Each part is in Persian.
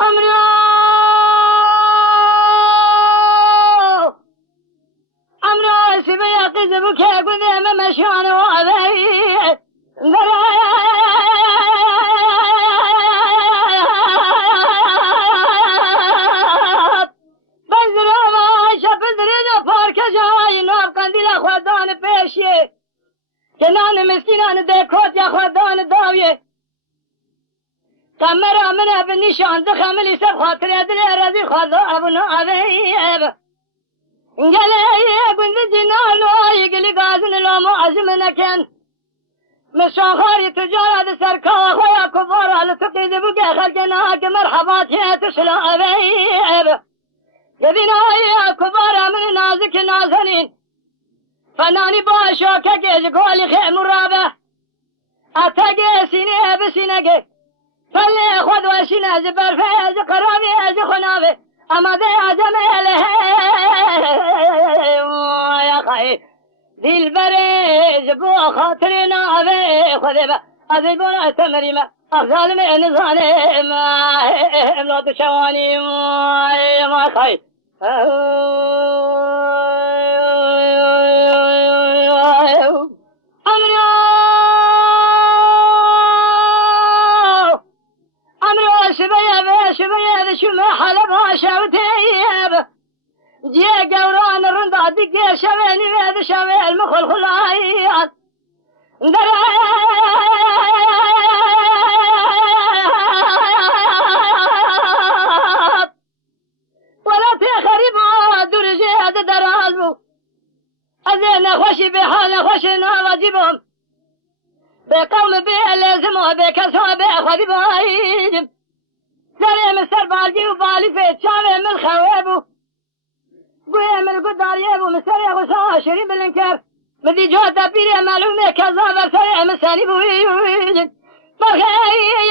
امرو امرو سبي يقز بك يقول ما مشان وابي جنان مسکینان دکوت یا خودان داویه کمر من به نشان دخملی سب خاطر دل رضی خدا ابنا ابیب گله گند جنان و گلی گازن لامو عزم نکن مشاخاری تجارت سرکا خویا کبار حال تقید بگه خلقنا که مرحبات ہے تشلا ابیب یبینای کبار من نازک نازنین فنانی با شوکه که جگولی خیم رابه اتگه سینه بسینگه فلی خود و سینه زبرفه از قرابی از خنابه امده عزم اله یا خواهی دل بره جبو خاطر نابه خوده با از بونا تمریم افضال من نزانه املات شوانی ما خواهی شبيه شما حلبها شوتيب جي قوران الرنداد دقي شويني بيد شوي المخل خلايات ولا تخربوا درجات درازو أذين خوشي بحال خوشنا واجبهم بقوم بيه لازموا بكسوا بأخذ بايجب سري مستر بالجي وبالي في شامي من خوابو قوي من قداريبو مستر يغسا شريم بالانكار مدي جوه دبيري معلومة كذا سري مستاني بويجن مرخي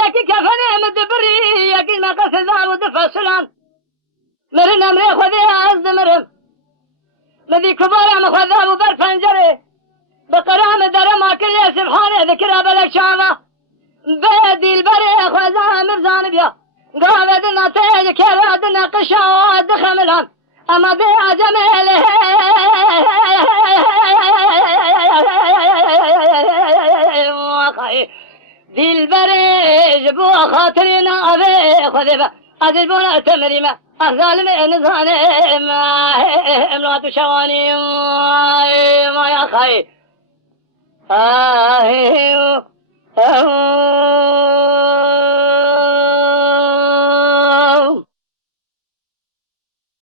يكي كفني مدبري يكي ما قصدا ودفصلان مرن امري خذي عز مرم مدي كبارا مخذاب وبرفنجري بقرام درما كل سبحانه ذكرها بلك شامة بيدي البري خوزا مفزان بيا قاعدنا تيج كرادنا قشاوات خملهم اما بعجم له دل بريج بو خاطرنا ابي خذبه ازبونا تمريمه ظالم نزانه ما املات شواني ما يا خي